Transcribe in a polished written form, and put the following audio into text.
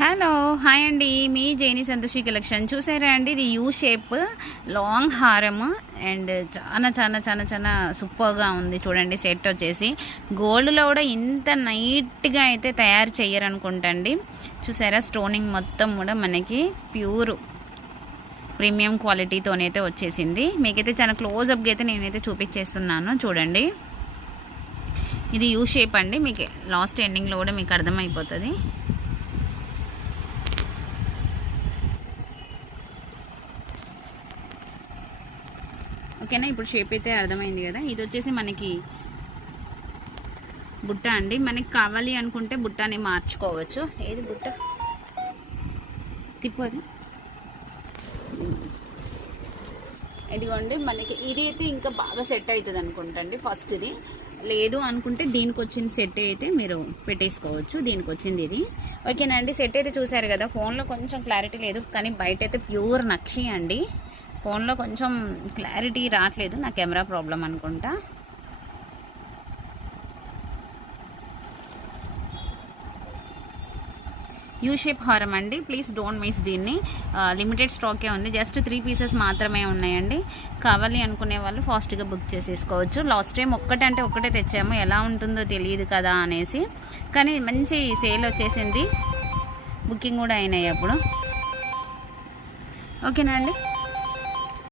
Hello hi అండి, మీ జైని Santoshi collection చూసారా అండి. ఇది యూ షేప్ లాంగ్ హారం అండ్ చాలా చాలా చాలా చాలా సూపర్గా ఉంది చూడండి. సెట్ వచ్చేసి గోల్డ్లో కూడా ఇంత నైట్గా అయితే తయారు చేయరనుకుంటండి. చూసారా స్టోనింగ్ మొత్తం కూడా మనకి ప్యూర్ ప్రీమియం క్వాలిటీతోనైతే వచ్చేసింది. మీకైతే చాలా క్లోజ్అప్గా అయితే నేనైతే చూపించేస్తున్నాను చూడండి. ఇది యూ షేప్ అండి, మీకు లాస్ట్ ఎండింగ్లో కూడా మీకు అర్థమైపోతుంది. ఓకేనా, ఇప్పుడు షేప్ అయితే అర్థమైంది కదా. ఇది వచ్చేసి మనకి బుట్ట అండి. మనకి కావాలి అనుకుంటే బుట్టని మార్చుకోవచ్చు. ఏది బుట్ట తిప్పది, ఇదిగోండి. మనకి ఇది అయితే ఇంకా బాగా సెట్ అవుతుంది అనుకుంటండి. ఫస్ట్ ఇది లేదు అనుకుంటే దీనికి వచ్చిన సెట్ అయితే మీరు పెట్టేసుకోవచ్చు. దీనికి వచ్చింది ఇది. ఓకేనా అండి. సెట్ అయితే చూసారు కదా. ఫోన్లో కొంచెం క్లారిటీ లేదు, కానీ బయట అయితే ప్యూర్ నక్షి అండి. ఫోన్లో కొంచెం క్లారిటీ రావట్లేదు, నా కెమెరా ప్రాబ్లం అనుకుంటా. యూ షేప్ హారం అండి. ప్లీజ్ డోంట్ మిస్ దీన్ని. లిమిటెడ్ స్టాకే ఉంది, జస్ట్ 3 పీసెస్ మాత్రమే ఉన్నాయండి. కావాలి అనుకునే వాళ్ళు ఫాస్ట్గా బుక్ చేసేసుకోవచ్చు. లాస్ట్ టైం ఒక్కటే తెచ్చాము, ఎలా ఉంటుందో తెలియదు కదా అనేసి, కానీ మంచి సేల్ వచ్చేసింది. బుకింగ్ కూడా అయినాయి అప్పుడు. ఓకేనా అండి.